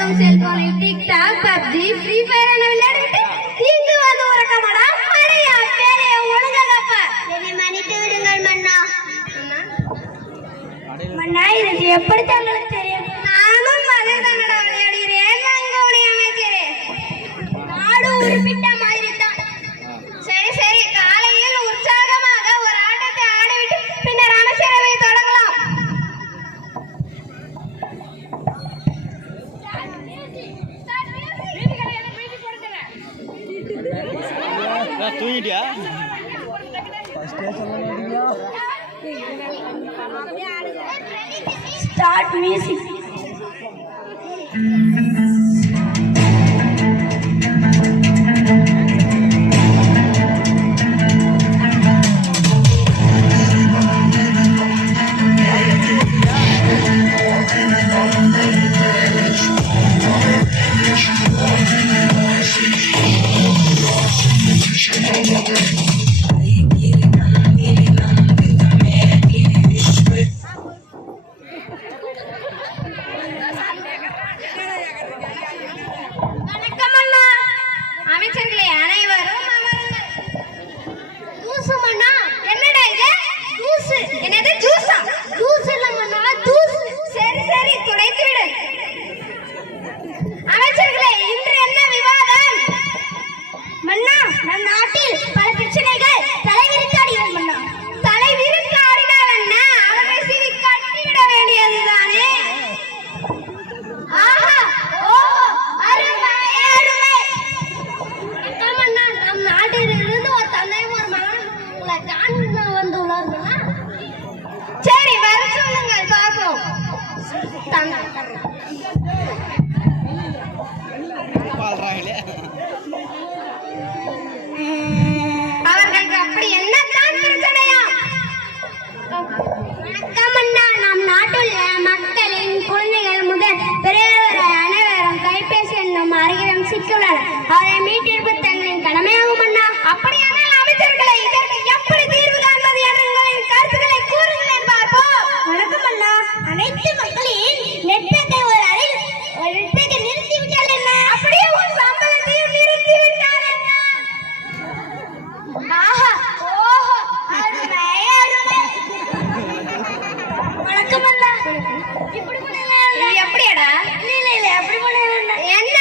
அதுவும் cellphone TikTok PUBG free fire என விளையாடிட்டு இங்கு வந்து உறக்கமாடா மரியா வேலைய ஒழுங்காகப்ப என்னை மன்னித்து விடுங்கள் மன்னா. மன்னா இது எப்படி தங்களுக்கு मीडिया स्टार्ट म्यूज़िक நம் நாட்டில் எப்படியாடா? இல்ல இல்ல அப்படி பண்ண என்ன?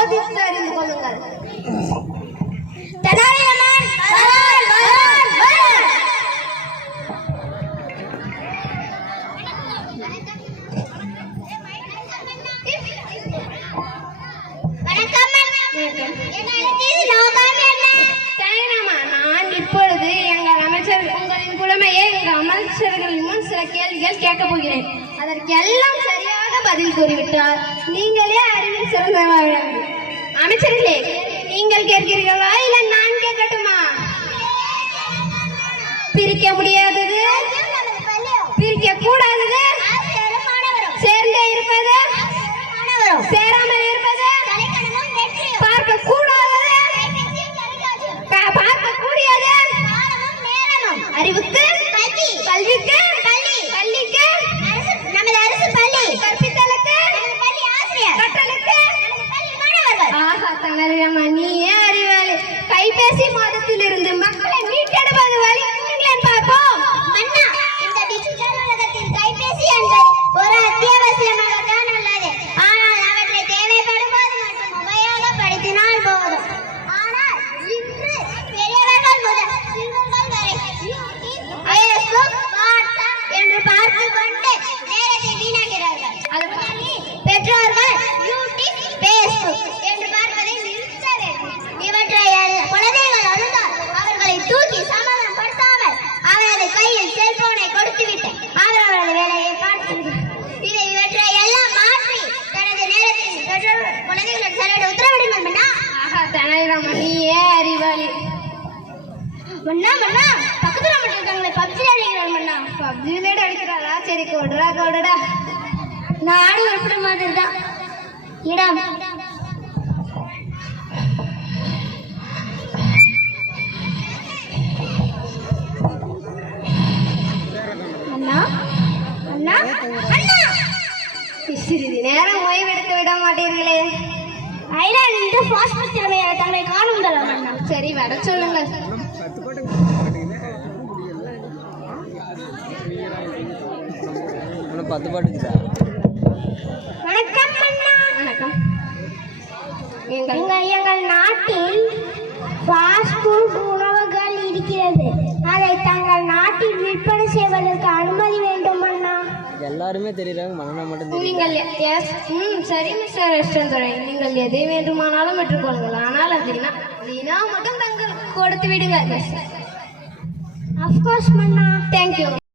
சோதித்து அறிந்து கொள்ளுங்கள் நான் இப்பொழுது எங்கள் அமைச்சர் உங்களின் புலமையை எங்கள் அமைச்சர்கள் சில கேள்விகள் கேட்க போகிறேன் அதற்கு எல்லாம் சரியாக பதில் கூறிவிட்டார். நீங்களே அறிவில் சிறந்தவர்கள் அமைச்சர்களே நீங்கள் கேட்கிறீர்களா இல்லை நான் கேட்கட்டுமா? பிரிக்க முடியாதது. மன்னா மன்னா பக்கத்துல மட்டும் இருக்காங்களே பப்ஜி அடிக்கிறாள் மன்னா. பப்ஜி விளையாட அடிக்கிறாளா? சரி கொடுறா கொடுடா. நானும் உருப்பிட மாதிரி தான் இடம் சிறிது நேரம் ஓய்வெடுத்து விட மாட்டீர்களே. ஐயா நின்று பாஸ்போர்ட் திறமையை தங்களை காணும் அண்ணா சரி வர சொல்லுங்கள். இன்னும் பத்து பாட்டுக்குதா வணக்கம் அண்ணா. வணக்கம் எங்கள் எங்கள் நாட்டில் ஃபாஸ்ட் ஃபுட் உணவுகள் இருக்கிறது. அதை தங்கள் நாட்டில் விற்பனை செய்வதற்கு அனுமதி வேண்டும் அண்ணா. எல்லாருமே தெரியுறாங்க மனநா மட்டும் நீங்கள் எஸ் ம் சரி மிஸ்டர் ரெஸ்டாரண்ட் துறை நீங்கள் எதை வேண்டுமானாலும் பெற்றுக்கொள்ளுங்கள். ஆனால் அது மட்டும் தங்கள் கொடுத்து விடுங்க அஃப்கோர்ஸ் மன்னா தேங்க்யூ